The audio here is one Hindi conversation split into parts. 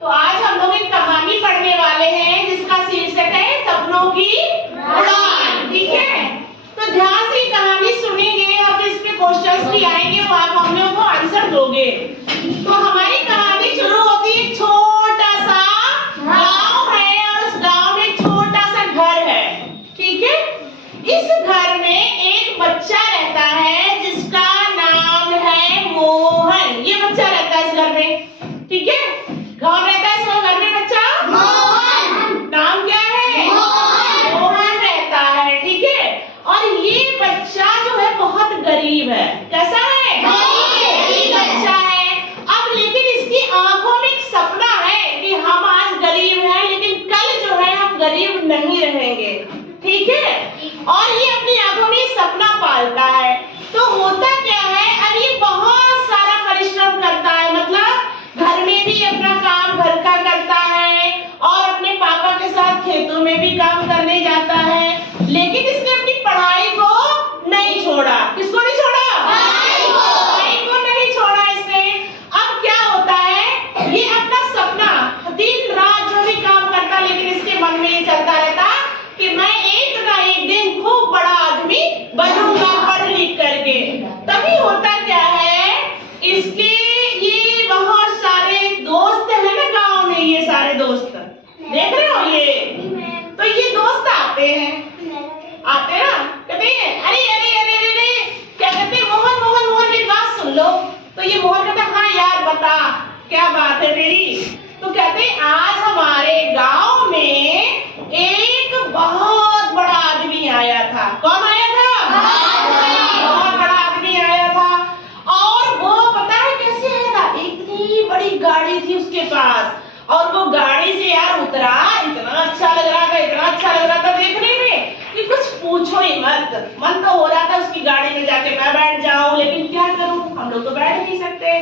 तो आज हम लोग एक कहानी पढ़ने वाले हैं जिसका शीर्षक है सपनों की उड़ान। ठीक है, तो ध्यान से कहानी सुनेंगे और फिर इस पे क्वेश्चंस भी आएंगे, वो आप हम लोग को आंसर दोगे। तो हमारी कहानी शुरू होती है, छोटा सा गांव है और उस गांव में छोटा सा घर है। ठीक है, इस घर में एक बच्चा रहता है जिसका नाम है मोहन। ये बच्चा रहता है इस घर में। ठीक है, कौन रहता है इस घर में बच्चा? मोहन। नाम क्या है? मोहन रहता है। ठीक है, और ये बच्चा जो है बहुत गरीब है। कैसा है? गरीब बच्चा है। अब लेकिन इसकी आंखों में एक सपना है कि हम आज गरीब हैं लेकिन कल जो है हम गरीब नहीं रहेंगे। ठीक है, और ये अपनी आंखों में सपना पालता है। तो होता क्या है, अब ये बहुत सारा परिश्रम करता है, मतलब घर में भी अपना काम घर का करता है और अपने पापा के साथ खेतों में भी काम करने जाता है, लेकिन इसने अपनी पढ़ाई को नहीं छोड़ा। किसको नहीं छोड़ा? पढ़ाई को नहीं छोड़ा इसने। अब क्या होता है, ये अपना सपना दिन रात जो भी काम करता, लेकिन इसके मन में ये चलता रहता कि मैं एक ना एक दिन खूब बड़ा आदमी बनूंगा पढ़ लिख करके। तभी होता क्या है, इसके ये बहुत सारे दोस्त है ना गांव में, ये सारे दोस्त देख रहे हो ये, तो ये दोस्त आते हैं ना, कहते हैं अरे अरे अरे अरे क्या कहते हैं, मोहन मोहन मोहन मेरी बात सुन लो। तो ये मोहन कहता हाँ यार बता क्या बात है तेरी। तो कहते हैं आज हमारे गांव में एक बहुत बड़ा आदमी आया था। कौन आया था? बहुत बड़ा आदमी आया था, और वो पता है कैसे आया था, इतनी बड़ी गाड़ी थी उसके पास, और वो गाड़ी से यार उतरा, इतना अच्छा लग रहा था, इतना अच्छा लग रहा था देखने में कि कुछ पूछो ही मत। मन तो हो रहा था उसकी गाड़ी में जाके मैं बैठ जाऊं, लेकिन क्या करूं, हम लोग तो बैठ नहीं सकते।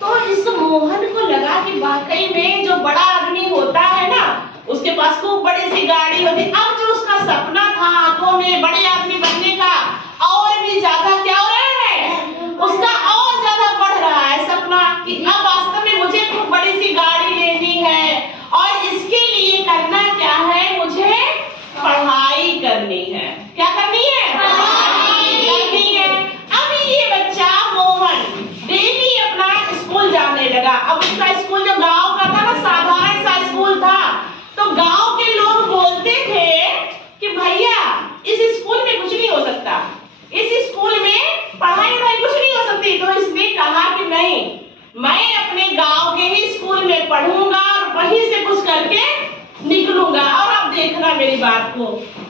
तो इस मोहन को लगा कि वाकई में जो बड़ा आदमी होता है ना, उसके पास खूब बड़ी सी गाड़ी होती। अब जो उसका सपना था आंखों में बड़े आदमी बनने का, और भी ज्यादा क्या हो रहा है, उसका और ज्यादा बढ़ रहा है सपना कि अब वास्तव में मुझे खूब बड़ी सी गाड़ी लेनी है, और इसके लिए करना क्या है, मुझे पढ़ाई करनी है। क्या करनी है? पढ़ाई करनी है। अब ये बच्चा मोहन डेली अपना स्कूल जाने लगा। अब उसका स्कूल जो गांव का था ना, साधारण सा स्कूल था, तो गांव के लोग बोलते थे कि भैया इस स्कूल में कुछ नहीं हो सकता, इस स्कूल में पढ़ाई कुछ नहीं हो सकती। तो इसने कहा कि नहीं, मैं अपने गांव के ही स्कूल में पढ़ूंगा और वहीं से कुछ करके निकलूंगा, और आप देखना मेरी बात को।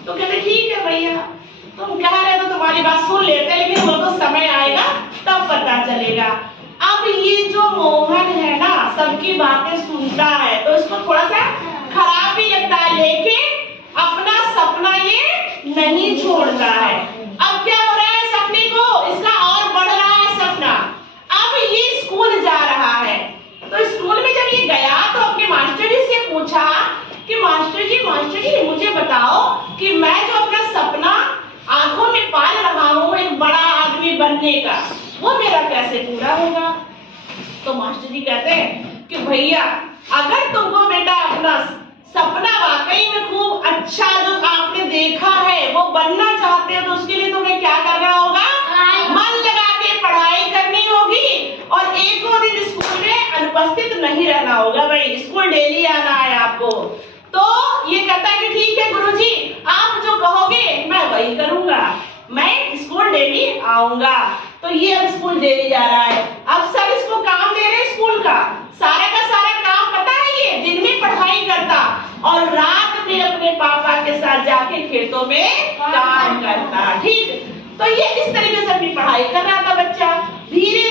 तो कहते ठीक है भैया, तुम कह रहे हो तो तुम्हारी बात सुन लेते, लेकिन वो तो समय आएगा तब पता चलेगा। अब ये जो मोहन है ना, सबकी बातें सुनता है तो इसको थोड़ा सा खराब भी लगता है, लेकिन अपना सपना ये नहीं छोड़ता है। अब क्या हो रहा है, सपने को इसका और बढ़ रहा है सपना। अब ये स्कूल जा रहा है, तो स्कूल में जब ये गया तो अपने मास्टर जी से पूछा कि मास्टर जी मुझे बताओ कि मैं जो अपना सपना आंखों में पाल रहा हूँ एक बड़ा आदमी बनने का, वो मेरा कैसे पूरा होगा। तो मास्टर जी कहते हैं कि भैया अगर तुमको बेटा अपना सपना वाकई में खूब अच्छा जो आपने देखा है वो बनना चाहते हो, तो उसके लिए तुम्हें क्या करना होगा, मन लगा के पढ़ाई करनी होगी, और एक दो दिन स्कूल में अनुपस्थित नहीं रहना होगा। भाई स्कूल डेली आना है आपको। तो ये कहता है कि ठीक है गुरुजी, आप जो कहोगे मैं वही करूंगा, मैं स्कूल डेली आऊंगा। तो ये अब स्कूल डेली जा रहा है। अब सर इसको काम दे रहे स्कूल का सारा काम, पता है ये दिन में पढ़ाई करता और रात में अपने पापा के साथ जाके खेतों में काम करता। ठीक, तो ये इस तरीके से अपनी पढ़ाई कर रहा था बच्चा। धीरे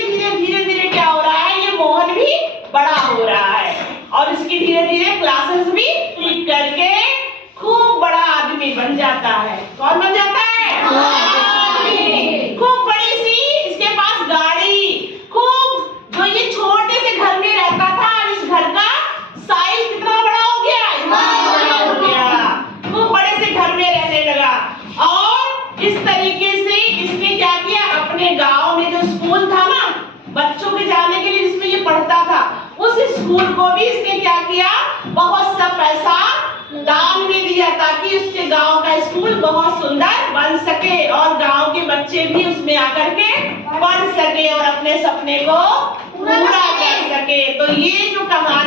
धीरे क्या हो रहा है, ये मोहन भी बड़ा हो रहा है, और इसकी धीरे धीरे क्लासेस भी क्लिक करके खूब बड़ा आदमी बन जाता है। कौन बन जाता है? खूब बड़ी सी इसके पास गाड़ी, खूब जो ये छोटे से घर में रहता था, इस घर का साइज कितना बड़ा हो गया, इतना बड़ा हो गया, खूब बड़े से घर में रहने लगा। और इस तरीके से इसने क्या किया, अपने गांव में जो स्कूल था ना बच्चों के जाने के लिए जिसमें ये पढ़ता था, उस स्कूल को भी इसने क्या किया, बहुत सा पैसा दान में दिया ताकि उसके गांव का स्कूल बहुत सुंदर बन सके और गांव के बच्चे भी उसमें आकर के पढ़ सके और अपने सपने को पूरा कर सके। तो ये जो कहानी